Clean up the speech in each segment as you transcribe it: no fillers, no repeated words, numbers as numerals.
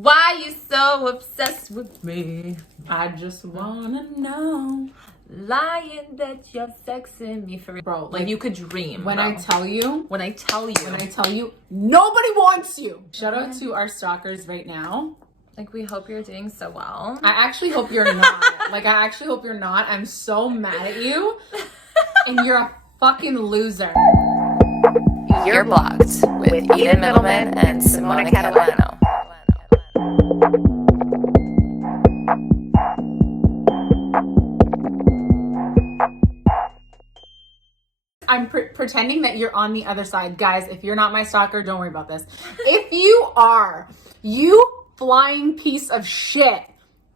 Why you so obsessed with me? I just wanna know. Lying that you're sexing me for Bro, like you could dream. When bro. I tell you, when I tell you, nobody wants you. Shout out to our stalkers right now. Like, we hope you're doing so well. I actually hope you're not. I actually hope you're not. I'm so mad at you. And you're a fucking loser. You're blocked with Eden Middleman and Simona Catalano. I'm pretending that you're on the other side. Guys, if you're not my stalker, don't worry about this. If you are, you flying piece of shit,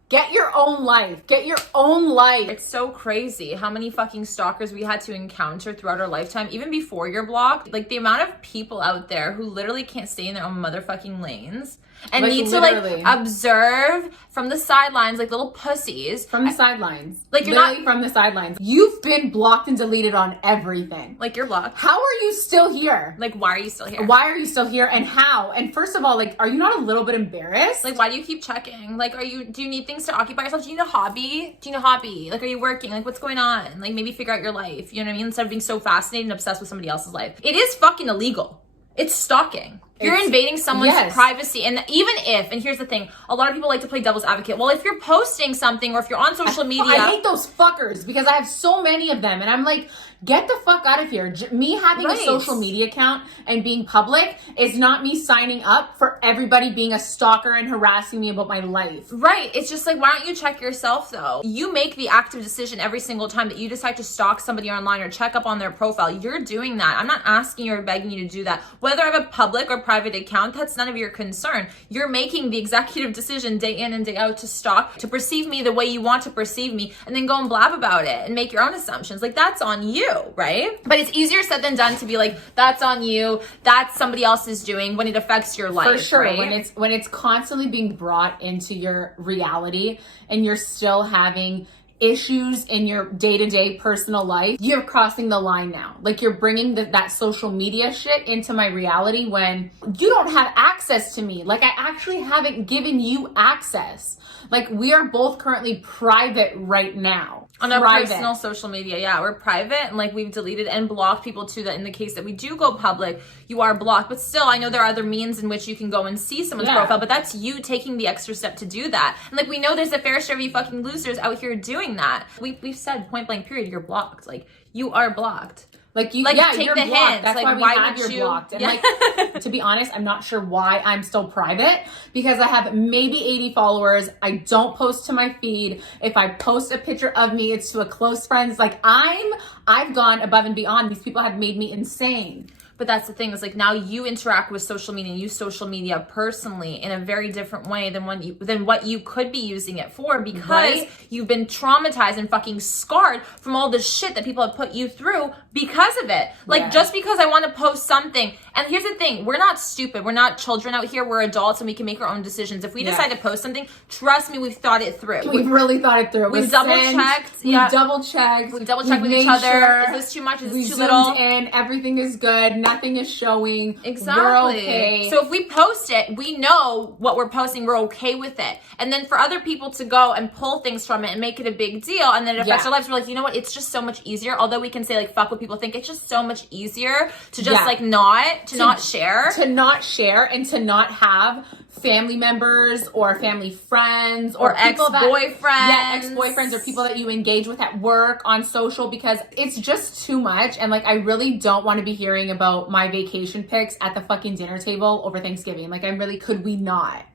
get your own life. Get your own life. It's so crazy how many fucking stalkers we had to encounter throughout our lifetime, even before you're blocked. Like, the amount of people out there who literally can't stay in their own motherfucking lanes and need to observe from the sidelines like little pussies. From the sidelines. Like, you're literally not from the sidelines. You've been blocked and deleted on everything. Like, you're blocked. How are you still here? Like, why are you still here? Why are you still here and how? And first of all, like, are you not a little bit embarrassed? Like, why do you keep checking? Like, do you need things to occupy yourself? Do you need a hobby? Like, are you working? Like, what's going on? Like, maybe figure out your life. You know what I mean? Instead of being so fascinated and obsessed with somebody else's life. It is fucking illegal. It's stalking. You're invading someone's privacy. And even if, and here's the thing, a lot of people like to play devil's advocate. Well, if you're posting something or if you're on social media. I hate those fuckers because I have so many of them. And I'm like, get the fuck out of here. Me having a social media account and being public is not me signing up for everybody being a stalker and harassing me about my life. Right. It's just like, why don't you check yourself though? You make the active decision every single time that you decide to stalk somebody online or check up on their profile. You're doing that. I'm not asking you or begging you to do that. Whether I have a public or private account, that's none of your concern. You're making the executive decision day in and day out to stalk, to perceive me the way you want to perceive me, and then go and blab about it and make your own assumptions. Like, that's on you, right? But it's easier said than done to be like, that's on you, that's somebody else's doing when it affects your life. For sure, right? when it's constantly being brought into your reality and you're still having issues in your day-to-day personal life, you're crossing the line now. Like, you're bringing that social media shit into my reality when you don't have access to me. Like, I actually haven't given you access. Like, we are both currently private right now. On our personal social media, yeah, we're private, and like, we've deleted and blocked people too, that in the case that we do go public, you are blocked. But still, I know there are other means in which you can go and see someone's profile, but that's you taking the extra step to do that. And like, we know there's a fair share of you fucking losers out here doing that. We've said point blank period, you're blocked. Like, you are blocked. Like, you, like, yeah, take you're the blocked. hints. That's like, why would you're you blocked. And like, to be honest, I'm not sure why I'm still private, because I have maybe 80 followers. I don't post to my feed. If I post a picture of me, it's to a close friends. Like, I've gone above and beyond. These people have made me insane. But that's the thing, is like, now you interact with social media and use social media personally in a very different way than what you could be using it for, because you've been traumatized and fucking scarred from all the shit that people have put you through because of it. Like, just because I want to post something, and here's the thing, we're not stupid. We're not children out here. We're adults and we can make our own decisions. If we decide to post something, trust me, we've thought it through. We've really thought it through. We've double-checked. We've double-checked. We've double-checked with each other. Sure. Is this too much? Is we this too little? Zoomed in. Everything is good. Nothing is showing. Exactly. We're okay. So if we post it, we know what we're posting. We're okay with it. And then for other people to go and pull things from it and make it a big deal, and then it affects our lives, we're like, you know what? It's just so much easier. Although we can say like, fuck what people think, it's just so much easier to just like not share. To not share and to not have family members or family friends or ex-boyfriends. Ex-boyfriends or people that you engage with at work, on social, because it's just too much. And like, I really don't want to be hearing about my vacation pics at the fucking dinner table over Thanksgiving. Like, could we not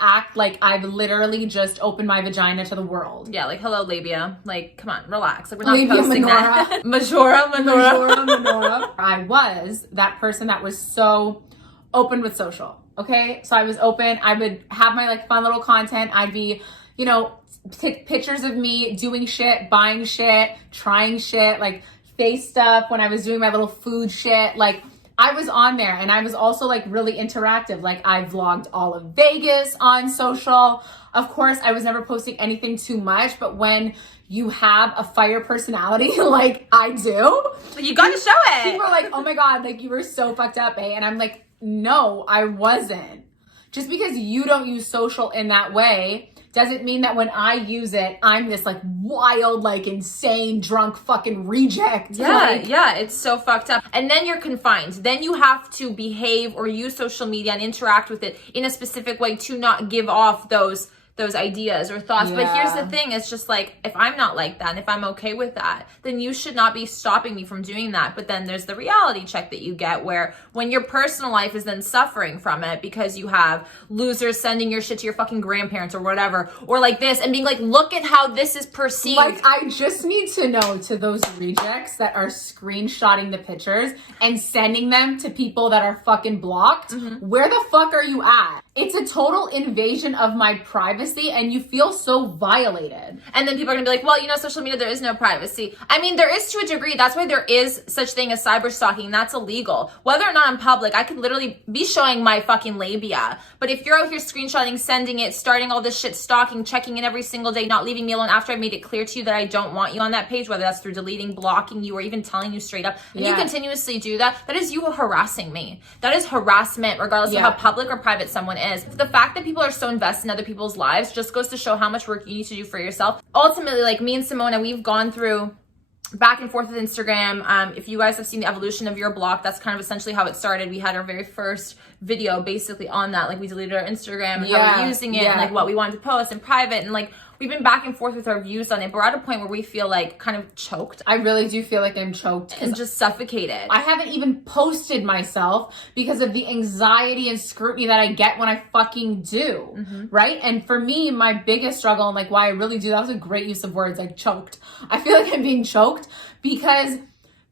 act like I've literally just opened my vagina to the world? Yeah, like, hello, labia. Like, come on, relax. Like, we're not labia posting minora. that. Majora. I was that person that was so open with social. Okay, so I was open. I would have my like fun little content. I'd be, take pictures of me doing shit, buying shit, trying shit, like face stuff when I was doing my little food shit. Like, I was on there, and I was also like really interactive. Like, I vlogged all of Vegas on social. Of course, I was never posting anything too much, but when you have a fire personality like I do, you gotta show it. People are like, oh my God, like, you were so fucked up, eh? And I'm like, no, I wasn't. just because you don't use social in that way doesn't mean that when I use it, I'm this like wild, like insane, drunk fucking reject. Yeah, it's so fucked up. And then you're confined. Then you have to behave or use social media and interact with it in a specific way to not give off those ideas or thoughts. But here's the thing, it's just like, if I'm not like that and if I'm okay with that, then you should not be stopping me from doing that. But then there's the reality check that you get where when your personal life is then suffering from it because you have losers sending your shit to your fucking grandparents or whatever, or like this and being like, look at how this is perceived. Like, I just need to know, to those rejects that are screenshotting the pictures and sending them to people that are fucking blocked, where the fuck are you at? It's a total invasion of my privacy and you feel so violated. And then people are gonna be like, well, you know, social media, there is no privacy. I mean, there is to a degree. That's why there is such thing as cyber stalking. That's illegal. Whether or not I'm public, I could literally be showing my fucking labia. But if you're out here screenshotting, sending it, starting all this shit, stalking, checking in every single day, not leaving me alone after I made it clear to you that I don't want you on that page, whether that's through deleting, blocking you, or even telling you straight up, and you continuously do that, that is you harassing me. That is harassment, regardless of how public or private someone is. The fact that people are so invested in other people's lives just goes to show how much work you need to do for yourself. Ultimately, like me and Simona, we've gone through back and forth with Instagram. If you guys have seen the evolution of your block, that's kind of essentially how it started. We had our very first video basically on that. Like we deleted our Instagram and how we're using it and like what we wanted to post in private, and like we've been back and forth with our views on it, but we're at a point where we feel like kind of choked. I really do feel like I'm choked. And just suffocated. I haven't even posted myself because of the anxiety and scrutiny that I get when I fucking do, right? And for me, my biggest struggle and like why I really do, that was a great use of words, like choked. I feel like I'm being choked because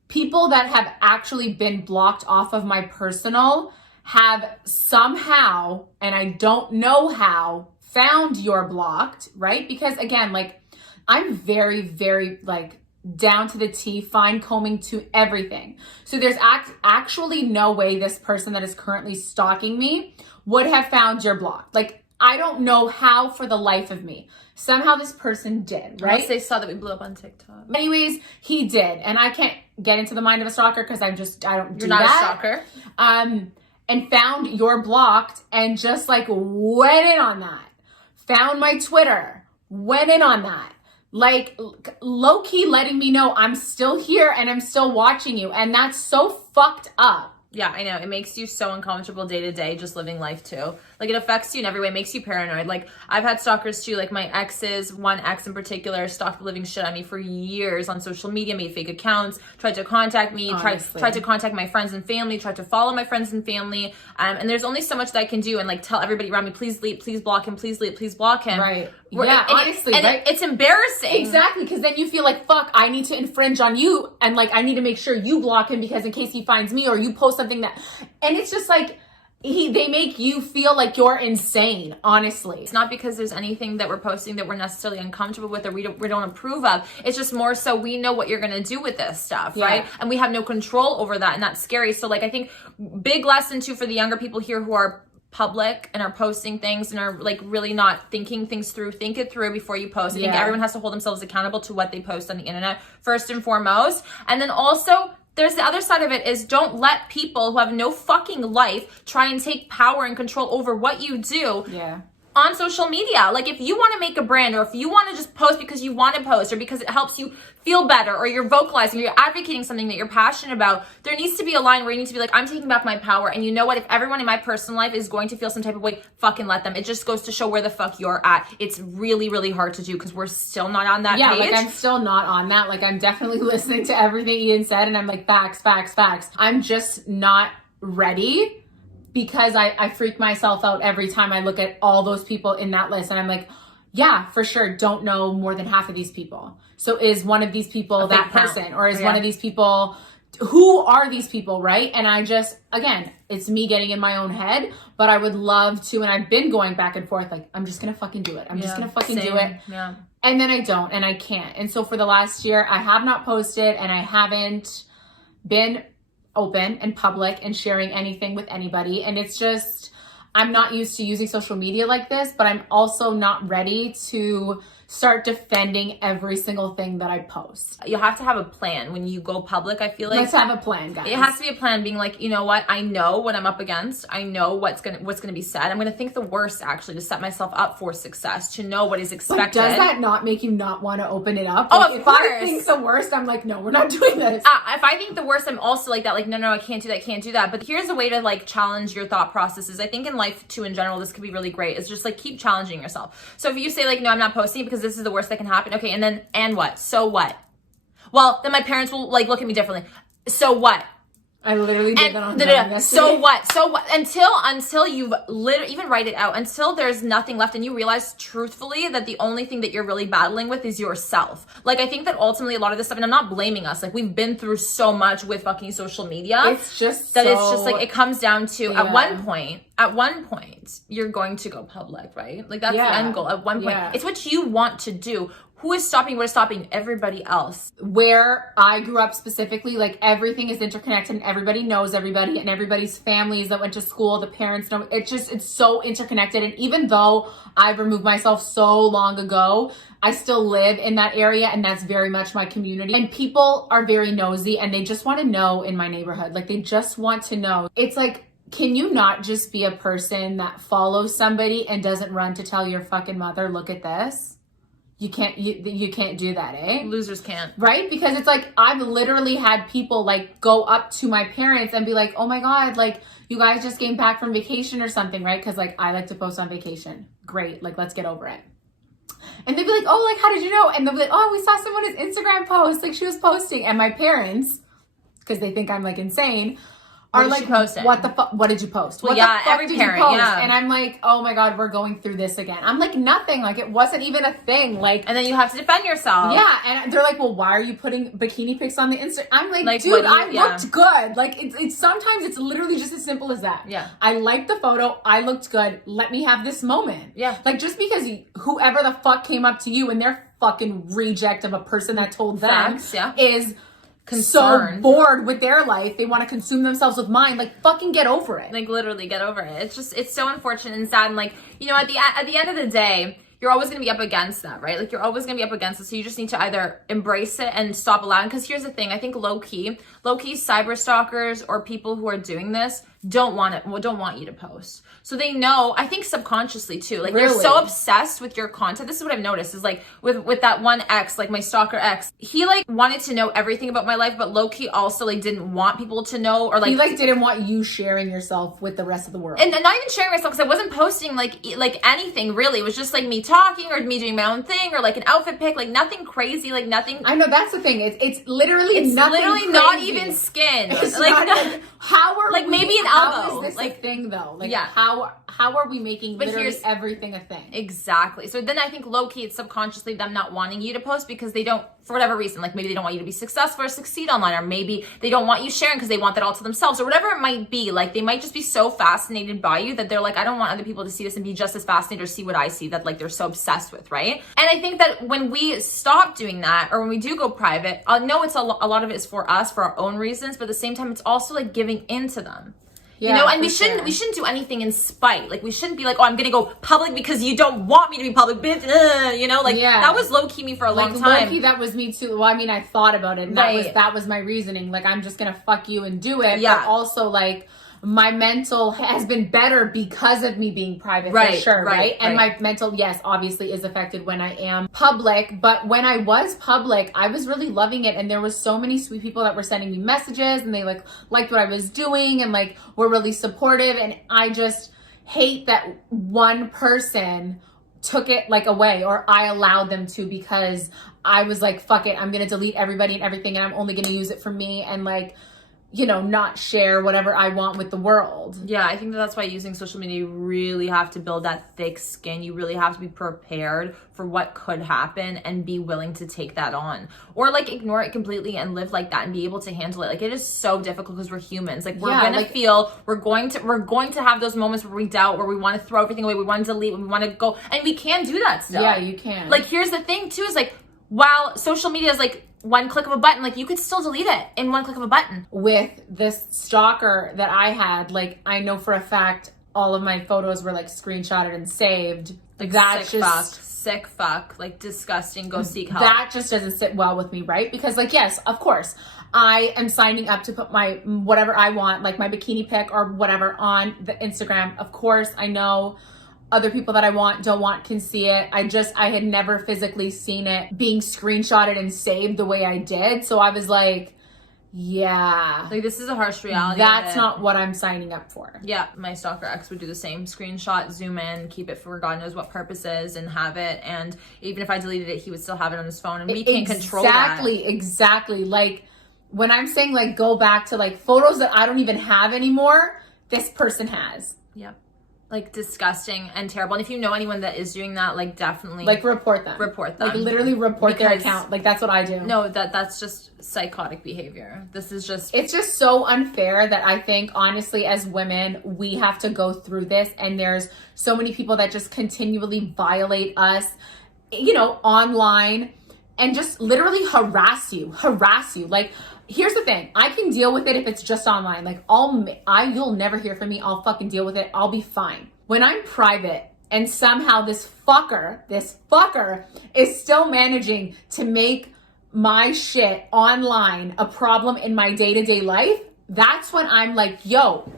people that have actually been blocked off of my personal have somehow, and I don't know how, found you're blocked, right? Because again, like I'm very, very like down to the T, fine combing to everything. So there's actually no way this person that is currently stalking me would have found your block. Like I don't know how for the life of me. Somehow this person did, right? Unless they saw that we blew up on TikTok. Anyways, he did. And I can't get into the mind of a stalker because I don't do that. You're not a stalker. And found you're blocked and just like went in on that. Found my Twitter, went in on that. Like low-key letting me know I'm still here and I'm still watching you. And that's so fucked up. Yeah, I know. It makes you so uncomfortable day to day just living life too. Like it affects you in every way. It makes you paranoid. Like I've had stalkers too. Like my exes, one ex in particular, stalked the living shit out of me for years on social media, made fake accounts, tried to contact me, tried to contact my friends and family, tried to follow my friends and family. And there's only so much that I can do and like tell everybody around me, please delete, please block him, please delete, please block him. Right. Honestly, right? It's embarrassing. Exactly, because then you feel like, fuck, I need to infringe on you and like I need to make sure you block him because in case he finds me or you post something that, and it's just like, they make you feel like you're insane, honestly. It's not because there's anything that we're posting that we're necessarily uncomfortable with or we don't approve of. It's just more so we know what you're going to do with this stuff, right? And we have no control over that, and that's scary. So like I think big lesson too for the younger people here who are public and are posting things and are like really not thinking things through. Think it through before you post. I think everyone has to hold themselves accountable to what they post on the internet first and foremost. And then also there's the other side of it is don't let people who have no fucking life try and take power and control over what you do on social media. Like if you want to make a brand or if you want to just post because you want to post or because it helps you feel better or you're vocalizing, or you're advocating something that you're passionate about, there needs to be a line where you need to be like, I'm taking back my power. And you know what? If everyone in my personal life is going to feel some type of way, fucking let them. It just goes to show where the fuck you're at. It's really, really hard to do because we're still not on that page. Like I'm still not on that. Like I'm definitely listening to everything Ian said and I'm like, facts, facts, facts. I'm just not ready because I freak myself out every time I look at all those people in that list. And I'm like, yeah, for sure, don't know more than half of these people. So is one of these people that person? Or is one of these people, who are these people, right? And I just, again, it's me getting in my own head, but I would love to, and I've been going back and forth, like, I'm just going to fucking do it. I'm just going to fucking do it. Yeah. And then I don't, and I can't. And so for the last year, I have not posted and I haven't been open and public and sharing anything with anybody. And it's just, I'm not used to using social media like this, but I'm also not ready to start defending every single thing that I post. You have to have a plan when you go public. I feel like Let's have a plan, guys. it has to be a plan, being like, you know what, I know what I'm up against. I know what's gonna be said. I'm gonna think the worst, actually, to set myself up for success, to know what is expected. But does that not make you not want to open it up? Oh, Like, of if course. I think the worst, I'm like, no, we're not doing this. If I think the worst, I'm also like that. Like, no, I can't do that, can't do that. But here's a way to like challenge your thought processes. I think in life too, in general, this could be really great. It's just like keep challenging yourself. So if you say like, no, I'm not posting because this is the worst that can happen. Okay, and what? So what? Well, then my parents will like look at me differently. So what? I literally did that on yesterday. So what? So what? Until you've literally even write it out, until there's nothing left and you realize truthfully that the only thing that you're really battling with is yourself. Like, I think that ultimately a lot of this stuff, and I'm not blaming us, like we've been through so much with fucking social media. It's just that it's just like it comes down to yeah. at one point you're going to go public, right? Like that's the end goal. At one point, it's what you want to do. Who is stopping? What is stopping? Everybody else. Where I grew up specifically, like everything is interconnected and everybody knows everybody and everybody's families that went to school, the parents know. It's so interconnected. And even though I've removed myself so long ago, I still live in that area and that's very much my community. And people are very nosy and they just want to know in my neighborhood. Like they just want to know. It's like, can you not just be a person that follows somebody and doesn't run to tell your fucking mother, look at this? You can't do that, eh? Losers can't. Right? Because it's like, I've literally had people like go up to my parents and be like, oh my God, like you guys just came back from vacation or something, right? Because like I like to post on vacation. Great. Like, let's get over it. And they'd be like, oh, like, how did you know? And they'll be like, oh, we saw someone's Instagram post. Like she was posting. And my parents, because they think I'm like insane, are like, what the fuck? What did you post? Well, what yeah, the fuck every did parent, you post? yeah. And I'm like, oh my God, we're going through this again. I'm like, nothing. Like, it wasn't even a thing. Like, and then you have to defend yourself. Yeah, and they're like, well, why are you putting bikini pics on the Insta? I'm like dude, I looked good. Like, it's sometimes it's literally just as simple as that. Yeah. I liked the photo. I looked good. Let me have this moment. Yeah. Like, just because whoever the fuck came up to you and they're fucking reject of a person that told them is concerned. So bored with their life, they want to consume themselves with mine. Like, fucking get over it. Like, literally get over it. It's so unfortunate and sad. And like, you know, at the end of the day, you're always going to be up against that, right? Like, you're always going to be up against it. So you just need to either embrace it and stop allowing. Because here's the thing, I think low key cyber stalkers or people who are doing this don't want you to post. So they know, I think subconsciously too, like they're so obsessed with your content. This is what I've noticed is like with that one ex, like my stalker ex, he like wanted to know everything about my life, but low key also like didn't want people to know, or like he like didn't want you sharing yourself with the rest of the world. And not even sharing myself, because I wasn't posting like anything really. It was just like me talking or me doing my own thing or like an outfit pic, like nothing crazy, like nothing. I know, that's the thing. It's literally crazy. Not even skin. It's like not, how are like we, maybe an how elbow. Is this like a thing though? Like yeah. How are we making literally everything a thing? Exactly. So then I think low key it's subconsciously them not wanting you to post because they don't, for whatever reason, like maybe they don't want you to be successful or succeed online, or maybe they don't want you sharing because they want that all to themselves, or whatever it might be. Like they might just be so fascinated by you that they're like, I don't want other people to see this and be just as fascinated or see what I see, that like they're so obsessed with, right? And I think that when we stop doing that, or when we do go private, I know it's a lot of it is for us, for our own reasons, but at the same time it's also like giving into them. Yeah, you know, and we shouldn't do anything in spite. Like we shouldn't be like, oh, I'm gonna go public because you don't want me to be public, bitch. You know, like that was low key me for a long time. Low key, that was me too. Well, I mean, I thought about it, and that was my reasoning. Like, I'm just gonna fuck you and do it. Yeah. But also, like, my mental has been better because of me being private, for sure, right? And my mental, yes, obviously is affected when I am public. But when I was public, I was really loving it. And there was so many sweet people that were sending me messages and they like liked what I was doing and like were really supportive. And I just hate that one person took it like away, or I allowed them to, because I was like, fuck it, I'm going to delete everybody and everything. And I'm only going to use it for me. And like, you know, not share whatever I want with the world. Yeah, I think that's why using social media, you really have to build that thick skin. You really have to be prepared for what could happen and be willing to take that on, or like ignore it completely and live like that and be able to handle it. Like, it is so difficult because we're humans. Like, we're gonna feel, we're going to have those moments where we doubt, where we want to throw everything away, we want to delete, we want to go, and we can do that still. Yeah, you can. Like, here's the thing too, is like, while social media is like one click of a button, like you could still delete it in one click of a button. With this stalker that I had, like, I know for a fact all of my photos were like screenshotted and saved. Like that's sick fuck, like disgusting. Go seek help. That just doesn't sit well with me, right? Because like, yes, of course, I am signing up to put my whatever I want, like my bikini pic or whatever on the Instagram. Of course, I know other people that I don't want can see it. I had never physically seen it being screenshotted and saved the way I did. So I was like, yeah. Like, this is a harsh reality. That's not what I'm signing up for. Yeah, my stalker ex would do the same. Screenshot, zoom in, keep it for God knows what purposes, and have it. And even if I deleted it, he would still have it on his phone. And we can't control that. Exactly. Like, when I'm saying, like, go back to, like, photos that I don't even have anymore, this person has. Yep. Like, disgusting and terrible. And if you know anyone that is doing that, like, definitely... Like, report them. Like, literally report their account. Like, that's what I do. No, that's just psychotic behavior. This is just... It's just so unfair that I think, honestly, as women, we have to go through this. And there's so many people that just continually violate us, you know, online. And just literally harass you. Like... Here's the thing. I can deal with it if it's just online. Like, you'll never hear from me. I'll fucking deal with it. I'll be fine. When I'm private and somehow this fucker is still managing to make my shit online a problem in my day-to-day life, that's when I'm like, yo,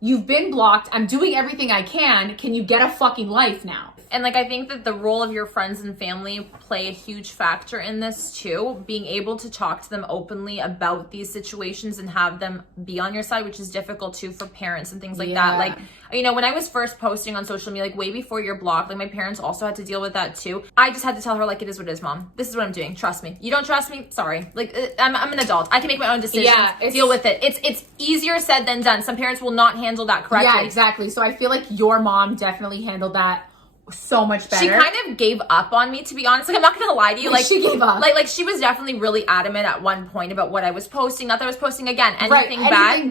you've been blocked. I'm doing everything I can. Can you get a fucking life now? And like, I think that the role of your friends and family play a huge factor in this too. Being able to talk to them openly about these situations and have them be on your side, which is difficult too for parents and things like that. Like, you know, when I was first posting on social media, like way before you're blocked, like my parents also had to deal with that too. I just had to tell her, like, it is what it is, mom. This is what I'm doing. Trust me. You don't trust me? Sorry. Like, I'm an adult. I can make my own decisions. Deal with it. It's easier said than done. Some parents will not handle that correctly. Yeah, exactly. So I feel like your mom definitely handled that so much better. She kind of gave up on me, to be honest. Like, I'm not gonna lie to you. Like, she gave up. Like she was definitely really adamant at one point about what I was posting. Not that I was posting again anything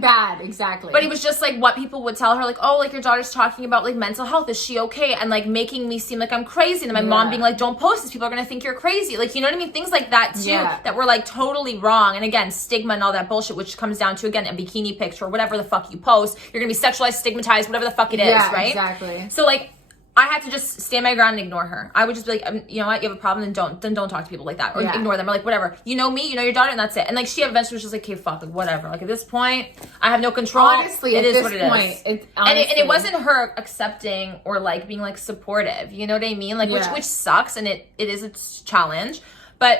bad, exactly. But it was just like what people would tell her, like, oh, like your daughter's talking about like mental health. Is she okay? And like making me seem like I'm crazy. And my mom being like, don't post this. People are gonna think you're crazy. Like, you know what I mean? Things like that too. That were like totally wrong. And again, stigma and all that bullshit, which comes down to again a bikini picture or whatever the fuck you post. You're gonna be sexualized, stigmatized, whatever the fuck it is, right? Exactly. So like, I had to just stand my ground and ignore her. I would just be like, you know what, you have a problem, then don't talk to people like that. Or ignore them, or like, whatever. You know me, you know your daughter, and that's it. And like, she eventually was just like, okay, fuck, like, whatever. Like, at this point, I have no control. Honestly, it is is what it is. And it wasn't her accepting or like being like supportive. You know what I mean? Like, which sucks, and it is a challenge. But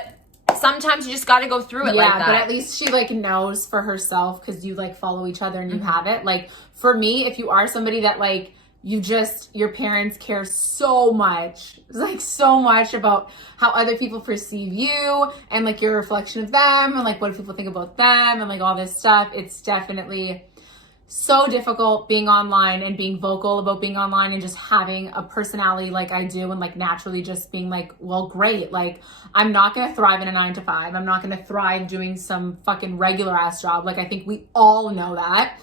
sometimes you just got to go through it like that. Yeah, but at least she like knows for herself because you like follow each other and you have it. Like, for me, if you are somebody that like, your parents care so much about how other people perceive you and like your reflection of them and like what people think about them and like all this stuff. It's definitely so difficult being online and being vocal about being online and just having a personality like I do and like naturally just being like, well, great. Like, I'm not going to thrive in a 9-to-5. I'm not going to thrive doing some fucking regular ass job. Like, I think we all know that.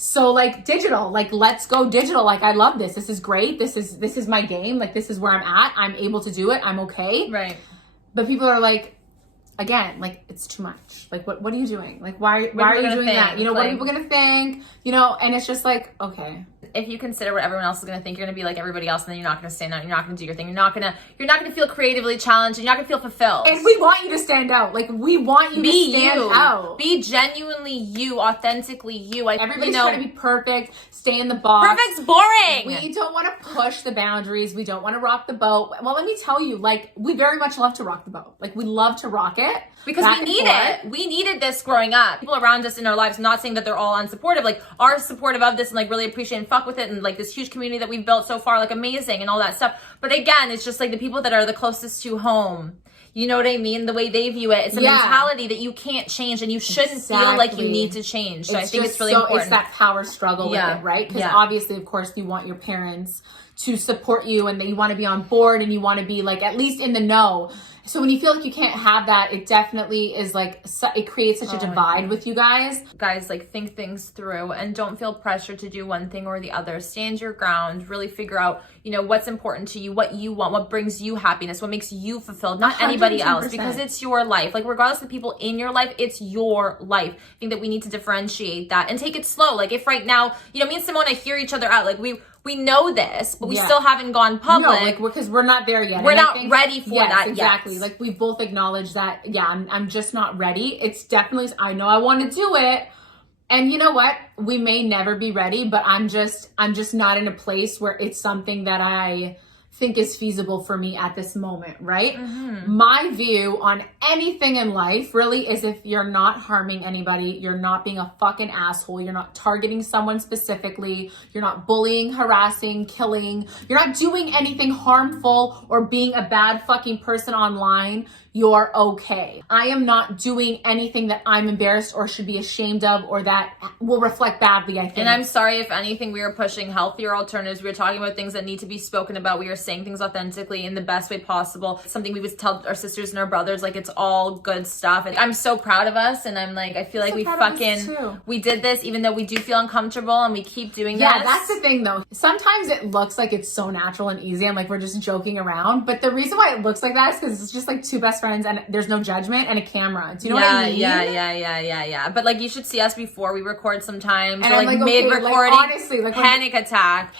So like digital, like let's go digital. Like, I love this. This is great. This is my game. Like, this is where I'm at. I'm able to do it. I'm okay. Right. But people are like, again, like, it's too much. Like, what are you doing? Like, why are you doing that? You know, what are people going to think? You know, and it's just like, okay. If you consider what everyone else is going to think, you're going to be like everybody else, and then you're not going to stand out. You're not going to do your thing. You're not going to feel creatively challenged, and you're not going to feel fulfilled. And we want you to stand out. Like, we want you to stand out. Be genuinely you, authentically you. Everybody's trying to be perfect, stay in the box. Perfect's boring. We don't want to push the boundaries. We don't want to rock the boat. Well, let me tell you, like, we very much love to rock the boat. Like, we love to rock it. Because we need it. We needed this growing up. People around us in our lives, not saying that they're all unsupportive, like, are supportive of this and like really appreciate and fuck with it, and like this huge community that we've built so far, like amazing and all that stuff. But again, it's just like the people that are the closest to home. You know what I mean? The way they view it. It's a mentality that you can't change and you shouldn't feel like you need to change. So I think it's really important. It's that power struggle with it, right? Because obviously, of course, you want your parents to support you and that you want to be on board and you want to be like at least in the know. So when you feel like you can't have that, it definitely is like, it creates such a divide with you guys. Guys, like, think things through and don't feel pressure to do one thing or the other. Stand your ground, really figure out, you know, what's important to you, what you want, what brings you happiness, what makes you fulfilled, not 110%. Anybody else, because it's your life. Like, regardless of the people in your life, it's your life. I think that we need to differentiate that and take it slow. Like, if right now, you know, me and Simone, I hear each other out. Like, We know this, but we Yeah. still haven't gone public. No, like, because we're not there yet. We're And I not think- ready for yes, that exactly. yet. Like, we both acknowledge that, yeah, I'm just not ready. It's definitely, I know I want to do it. And you know what? We may never be ready, but I'm just not in a place where it's something that I think is feasible for me at this moment, right? My view on anything in life really is, if you're not harming anybody, you're not being a fucking asshole, you're not targeting someone specifically, you're not bullying, harassing, killing, you're not doing anything harmful or being a bad fucking person online, you're okay. I am not doing anything that I'm embarrassed or should be ashamed of, or that will reflect badly, I think. And I'm sorry, if anything, we are pushing healthier alternatives. We are talking about things that need to be spoken about. We are saying things authentically in the best way possible. Something we would tell our sisters and our brothers, like, it's all good stuff. And I'm so proud of us, and I'm like, I feel like we did this, even though we do feel uncomfortable, and we keep doing this. Yeah, that's the thing though. Sometimes it looks like it's so natural and easy and like we're just joking around. But the reason why it looks like that is because it's just like two best friends and there's no judgment and a camera. Do you know what I mean? Yeah. But like, you should see us before we record sometimes. And or I'm like, like, okay, mid-recording, like, honestly, like, panic attack.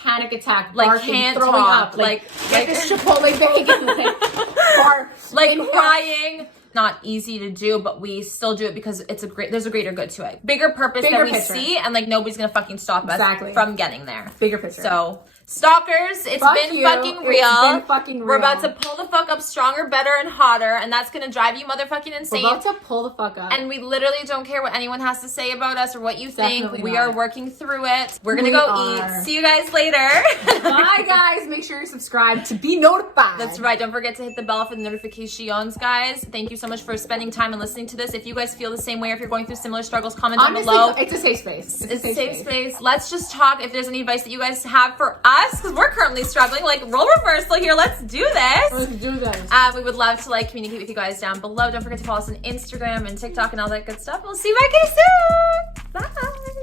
Like, Like, can't throwing talk. up, like get this Chipotle bacon, like barf, Like, inhale. crying. Not easy to do, but we still do it because there's a greater good to it. Bigger purpose that we picture. see, and like, nobody's gonna fucking stop us Exactly. from getting there. Bigger picture. So, stalkers, it's Fuck been you. fucking real. It's been fucking We're real. about to pull the fuck up stronger, better, and hotter, and that's gonna drive you motherfucking insane. We're about to pull the fuck up. And we literally don't care what anyone has to say about us or what you think. Definitely We not. are working through it. We're gonna We go are. eat. See you guys later. Bye guys, make sure you subscribe to be notified. That's right. Don't forget to hit the bell for the notifications, guys. Thank you so much for spending time and listening to this. If you guys feel the same way, or if you're going through similar struggles, comment down Honestly, below. it's a safe space. It's a safe space. Let's just talk. If there's any advice that you guys have for us, because we're currently struggling, like, role reversal here. Let's do this. Let's do this. We would love to like communicate with you guys down below. Don't forget to follow us on Instagram and TikTok and all that good stuff. We'll see you back here soon. Bye.